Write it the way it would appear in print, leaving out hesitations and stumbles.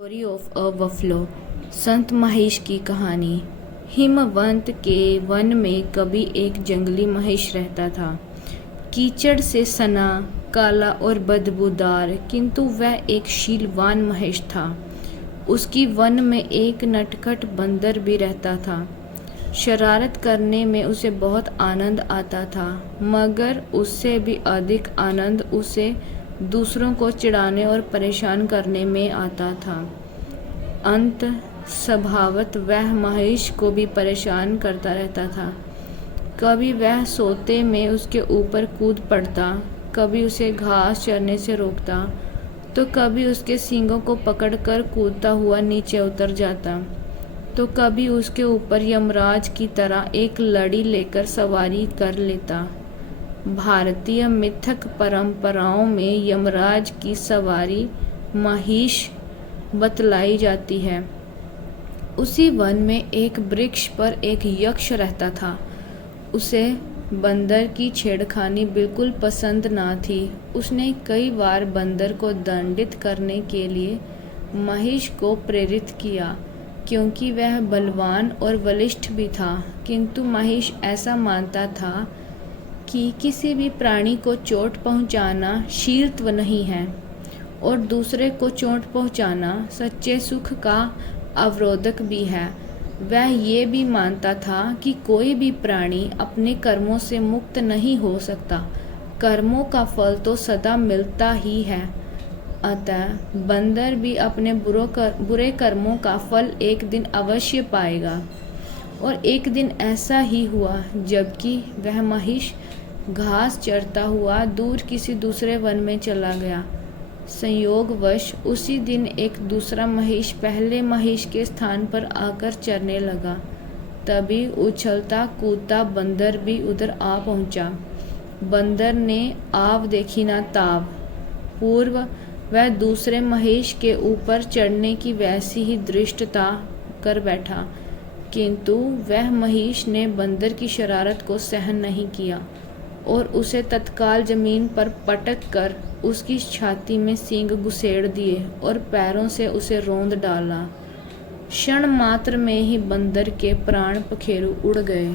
Story of a buffalo. संत महेश की कहानी। हिमवंत के वन में कभी एक जंगली महेश रहता था। कीचड़ से सना, काला और बदबूदार, किंतु वह एक शीलवान महेश था। उसकी वन में एक नटखट बंदर भी रहता था। शरारत करने में उसे बहुत आनंद आता था, मगर उससे भी अधिक आनंद उसे दूसरों को चिढ़ाने और परेशान करने में आता था। अंत स्वभावत वह महेश को भी परेशान करता रहता था। कभी वह सोते में उसके ऊपर कूद पड़ता, कभी उसे घास चरने से रोकता, तो कभी उसके सींगों को पकड़कर कूदता हुआ नीचे उतर जाता, तो कभी उसके ऊपर यमराज की तरह एक लड़ी लेकर सवारी कर लेता। भारतीय मिथक परंपराओं में यमराज की सवारी महिष बतलाई जाती है। उसी वन में एक वृक्ष पर एक यक्ष रहता था। उसे बंदर की छेड़खानी बिल्कुल पसंद ना थी। उसने कई बार बंदर को दंडित करने के लिए महिष को प्रेरित किया, क्योंकि वह बलवान और बलिष्ठ भी था। किंतु महिष ऐसा मानता था कि किसी भी प्राणी को चोट पहुंचाना शीलत्व नहीं है, और दूसरे को चोट पहुंचाना सच्चे सुख का अवरोधक भी है। वह ये भी मानता था कि कोई भी प्राणी अपने कर्मों से मुक्त नहीं हो सकता। कर्मों का फल तो सदा मिलता ही है। अतः बंदर भी अपने बुरे कर्मों का फल एक दिन अवश्य पाएगा। और एक दिन ऐसा ही हुआ, जबकि वह महिष घास चरता हुआ दूर किसी दूसरे वन में चला गया। संयोगवश उसी दिन एक दूसरा महिष पहले महिष के स्थान पर आकर चरने लगा। तभी उछलता कूदता बंदर भी उधर आ पहुंचा। बंदर ने आव देखी ना ताव। पूर्व वह दूसरे महिष के ऊपर चढ़ने की वैसी ही धृष्टता कर बैठा, किंतु वह महिष ने बंदर की शरारत को सहन नहीं किया और उसे तत्काल जमीन पर पटक कर उसकी छाती में सींग घुसेड़ दिए और पैरों से उसे रौंद डाला। क्षण मात्र में ही बंदर के प्राण पखेरु उड़ गए।